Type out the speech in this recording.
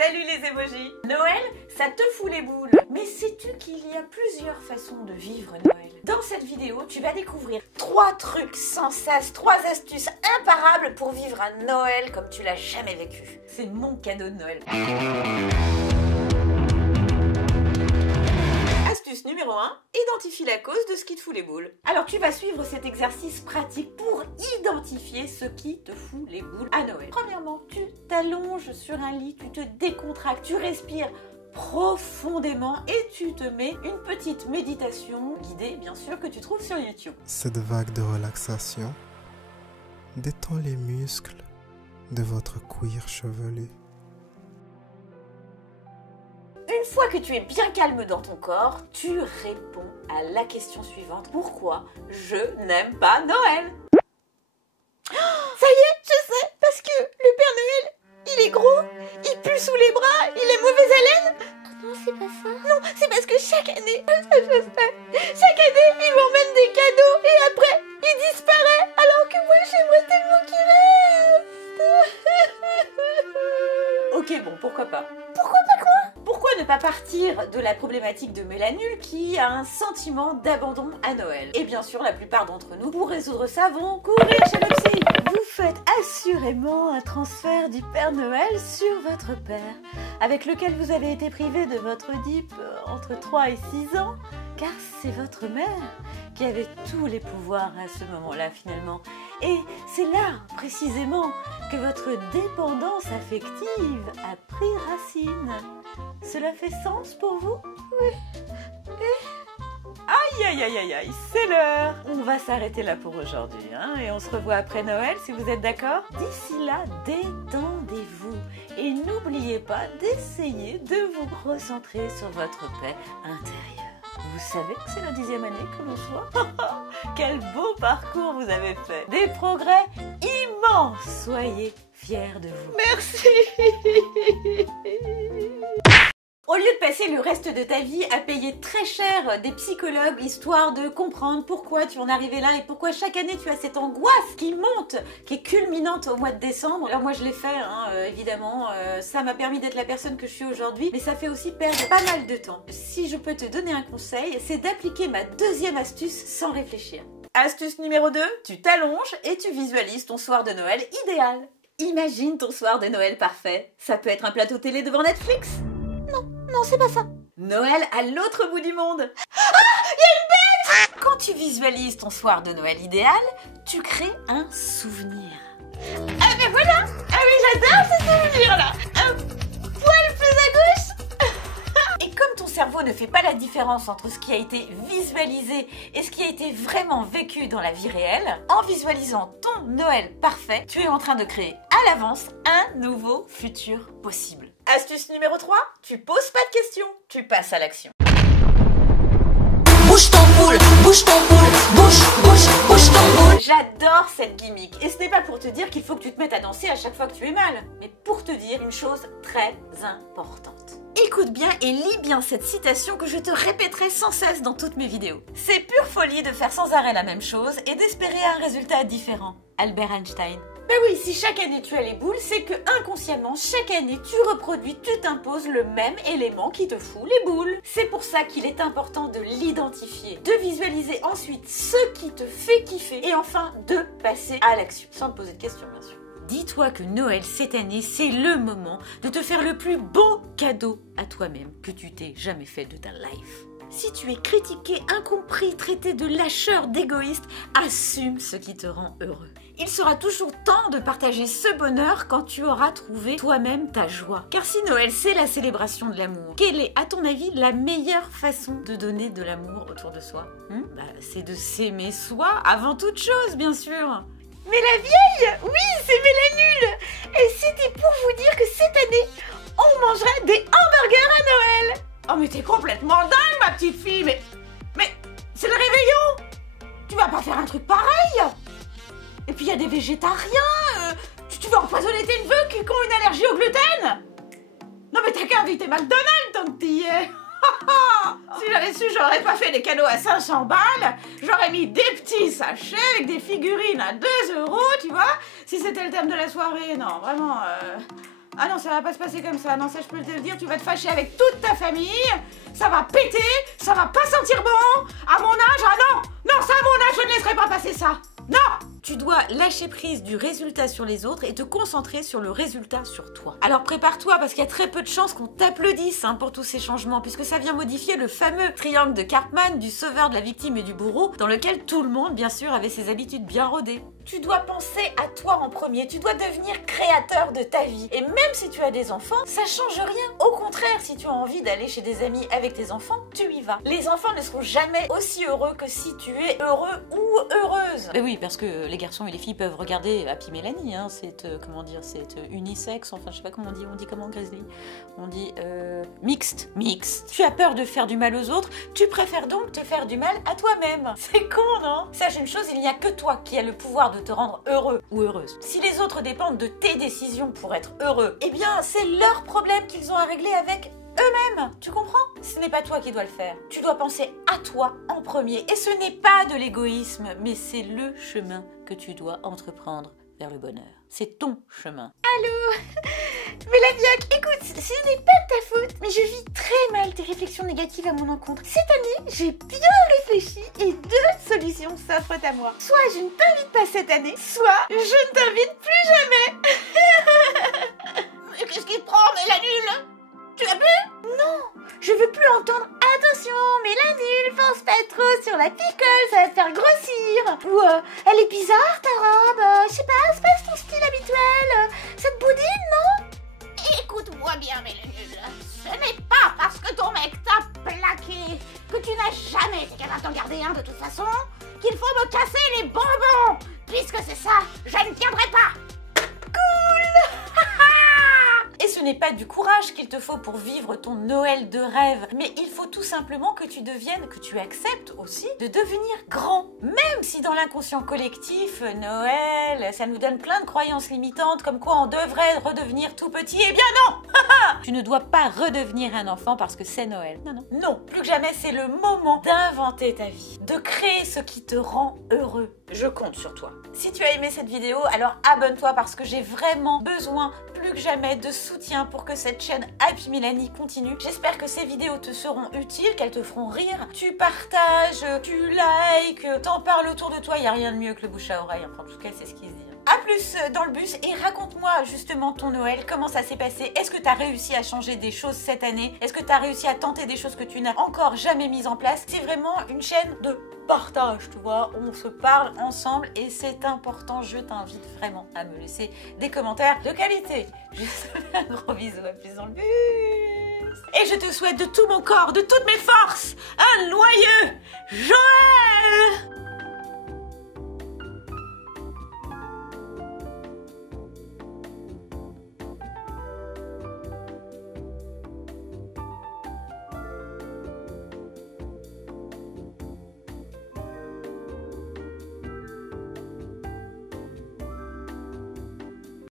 Salut les émojis! Noël, ça te fout les boules. Mais sais-tu qu'il y a plusieurs façons de vivre Noël? Dans cette vidéo, tu vas découvrir 3 trucs sans cesse, 3 astuces imparables pour vivre un Noël comme tu l'as jamais vécu. C'est mon cadeau de Noël. Astuce numéro 1, identifie la cause de ce qui te fout les boules. Alors tu vas suivre cet exercice pratique pour identifier ce qui te fout les boules à Noël. Premièrement, tu t'allonges sur un lit, tu te décontractes, tu respires profondément et tu te mets une petite méditation guidée, bien sûr, que tu trouves sur YouTube. Cette vague de relaxation détend les muscles de votre cuir chevelu. Une fois que tu es bien calme dans ton corps, tu réponds à la question suivante. Pourquoi je n'aime pas Noël? Ça y est, je sais, parce que le Père Noël, il est gros, il pue sous les bras, il est mauvaise haleine. Non, c'est pas ça. Non, c'est parce que chaque année, chaque année, il m'emmène des cadeaux et après, il disparaît, alors que moi, j'aimerais tellement qu'il reste. Ok, bon, pourquoi pas. Pourquoi pas quoi? Pourquoi ne pas partir de la problématique de Mélanule qui a un sentiment d'abandon à Noël? Et bien sûr, la plupart d'entre nous, pour résoudre ça, vont courir chez le psy. Vous faites assurément un transfert du Père Noël sur votre père, avec lequel vous avez été privé de votre Oedipe entre 3 et 6 ans, car c'est votre mère qui avait tous les pouvoirs à ce moment-là finalement. Et c'est là, précisément, que votre dépendance affective a pris racine. Cela fait sens pour vous? Oui. Aïe aïe aïe aïe aïe, c'est l'heure. On va s'arrêter là pour aujourd'hui, hein, et on se revoit après Noël si vous êtes d'accord. D'ici là, détendez-vous et n'oubliez pas d'essayer de vous recentrer sur votre paix intérieure. Vous savez que c'est la 10e année que l'on soit. Quel beau parcours vous avez fait. Des progrès immenses. Soyez fiers de vous. Merci. Au lieu de passer le reste de ta vie à payer très cher des psychologues histoire de comprendre pourquoi tu en es arrivé là et pourquoi chaque année tu as cette angoisse qui monte, qui est culminante au mois de décembre. Alors moi je l'ai fait, hein, évidemment, ça m'a permis d'être la personne que je suis aujourd'hui, mais ça fait aussi perdre pas mal de temps. Si je peux te donner un conseil, c'est d'appliquer ma 2e astuce sans réfléchir. Astuce numéro 2, tu t'allonges et tu visualises ton soir de Noël idéal. Imagine ton soir de Noël parfait. Ça peut être un plateau télé devant Netflix. Non, c'est pas ça. Noël à l'autre bout du monde. Ah, il y a une bête! Quand tu visualises ton soir de Noël idéal, tu crées un souvenir. Ah ben voilà! Ah oui, j'adore ce souvenir-là! Un poil plus à gauche! Et comme ton cerveau ne fait pas la différence entre ce qui a été visualisé et ce qui a été vraiment vécu dans la vie réelle, en visualisant ton Noël parfait, tu es en train de créer à l'avance un nouveau futur possible. Astuce numéro 3, tu poses pas de questions, tu passes à l'action. Bouge ton boule, bouge ton boule, bouge ton boule. J'adore cette gimmick et ce n'est pas pour te dire qu'il faut que tu te mettes à danser à chaque fois que tu es mal, mais pour te dire une chose très importante. Écoute bien et lis bien cette citation que je te répéterai sans cesse dans toutes mes vidéos. C'est pure folie de faire sans arrêt la même chose et d'espérer un résultat différent. Albert Einstein. Ben oui, si chaque année tu as les boules, c'est que inconsciemment, chaque année tu reproduis, tu t'imposes le même élément qui te fout les boules. C'est pour ça qu'il est important de l'identifier, de visualiser ensuite ce qui te fait kiffer et enfin de passer à l'action, sans te poser de questions bien sûr. Dis-toi que Noël cette année, c'est le moment de te faire le plus beau cadeau à toi-même que tu t'aies jamais fait de ta life. Si tu es critiqué, incompris, traité de lâcheur, d'égoïste, assume ce qui te rend heureux. Il sera toujours temps de partager ce bonheur quand tu auras trouvé toi-même ta joie. Car si Noël, c'est la célébration de l'amour, quelle est, à ton avis, la meilleure façon de donner de l'amour autour de soi? C'est de s'aimer soi avant toute chose, bien sûr. Mais la vieille, oui, c'est Mélanule. Et c'était pour vous dire que cette année, on mangerait des hamburgers à Noël. Oh mais t'es complètement dingue ma petite fille, mais c'est le réveillon. Tu vas pas faire un truc pareil. Et puis il y a des végétariens, tu vas empoisonner tes neveux qui ont une allergie au gluten. Non mais t'as qu'à inviter McDonald's tant que t'y es. Si j'avais su, j'aurais pas fait des cadeaux à 500 balles, j'aurais mis des petits sachets avec des figurines à 2 €, tu vois, si c'était le thème de la soirée. Non, vraiment, Ah non, ça va pas se passer comme ça. Non, ça je peux te le dire, tu vas te fâcher avec toute ta famille. Ça va péter, ça va pas sentir bon. À mon âge, ah non, non, ça à mon âge, je ne laisserai pas passer ça. Non! Tu dois lâcher prise du résultat sur les autres et te concentrer sur le résultat sur toi. Alors prépare-toi parce qu'il y a très peu de chances qu'on t'applaudisse pour tous ces changements puisque ça vient modifier le fameux triangle de Karpman du sauveur, de la victime et du bourreau dans lequel tout le monde, bien sûr, avait ses habitudes bien rodées. Tu dois penser à toi en premier, tu dois devenir créateur de ta vie. Et même si tu as des enfants, ça change rien. Au contraire, si tu as envie d'aller chez des amis avec tes enfants, tu y vas. Les enfants ne seront jamais aussi heureux que si tu es heureux ou heureuse. Mais oui, parce que les garçons et les filles peuvent regarder Happy Mélanie, c'est comment dire, c'est unisexe, enfin je sais pas comment on dit comment Grizzly, on dit mixte. Tu as peur de faire du mal aux autres, tu préfères donc te faire du mal à toi-même. C'est con, non? Sache une chose, il n'y a que toi qui as le pouvoir de te rendre heureux ou heureuse. Si les autres dépendent de tes décisions pour être heureux, eh bien c'est leur problème qu'ils ont à régler avec eux-mêmes, tu comprends? Ce n'est pas toi qui dois le faire. Tu dois penser à toi en premier. Et ce n'est pas de l'égoïsme, mais c'est le chemin que tu dois entreprendre vers le bonheur. C'est ton chemin. Allô? Mélanie, écoute, ce n'est pas de ta faute, mais je vis très mal tes réflexions négatives à mon encontre. Cette année, j'ai bien réfléchi et 2 solutions s'offrent à moi. Soit je ne t'invite pas cette année, soit je ne t'invite plus jamais. Mais qu'est-ce qui te prend, Mélanie? Tu l'as bu? Non, je veux plus entendre. Attention, Mélanie, pense pas trop sur la picole, ça va te faire grossir. Ou elle est bizarre ta robe, je sais pas, c'est pas ton style habituel. Ça te boudine, non? Écoute-moi bien, Mélanie, ce n'est pas parce que ton mec t'a plaqué, que tu n'as jamais été capable d'en garder un de toute façon, qu'il faut me casser les bonbons. Puisque c'est ça, je ne viendrai pas. Et ce n'est pas du courage qu'il te faut pour vivre ton Noël de rêve, mais il faut tout simplement que tu deviennes, que tu acceptes aussi de devenir grand. Même si dans l'inconscient collectif, Noël, ça nous donne plein de croyances limitantes, comme quoi on devrait redevenir tout petit, eh bien non. Tu ne dois pas redevenir un enfant parce que c'est Noël. Non, non. Non, plus que jamais, c'est le moment d'inventer ta vie, de créer ce qui te rend heureux. Je compte sur toi. Si tu as aimé cette vidéo, alors abonne-toi parce que j'ai vraiment besoin plus que jamais de soutien pour que cette chaîne Happy Mélanie continue. J'espère que ces vidéos te seront utiles, qu'elles te feront rire. Tu partages, tu likes, t'en parles autour de toi. Il n'y a rien de mieux que le bouche à oreille. Enfin, en tout cas, c'est ce qui se dit. A plus dans le bus et raconte-moi justement ton Noël, comment ça s'est passé. Est-ce que tu as réussi à changer des choses cette année? Est-ce que tu as réussi à tenter des choses que tu n'as encore jamais mises en place? C'est vraiment une chaîne de partage, tu vois, on se parle ensemble et c'est important. Je t'invite vraiment à me laisser des commentaires de qualité. Je te fais un gros bisou, à plus dans le bus. Et je te souhaite de tout mon corps, de toutes mes forces, un joyeux Joël!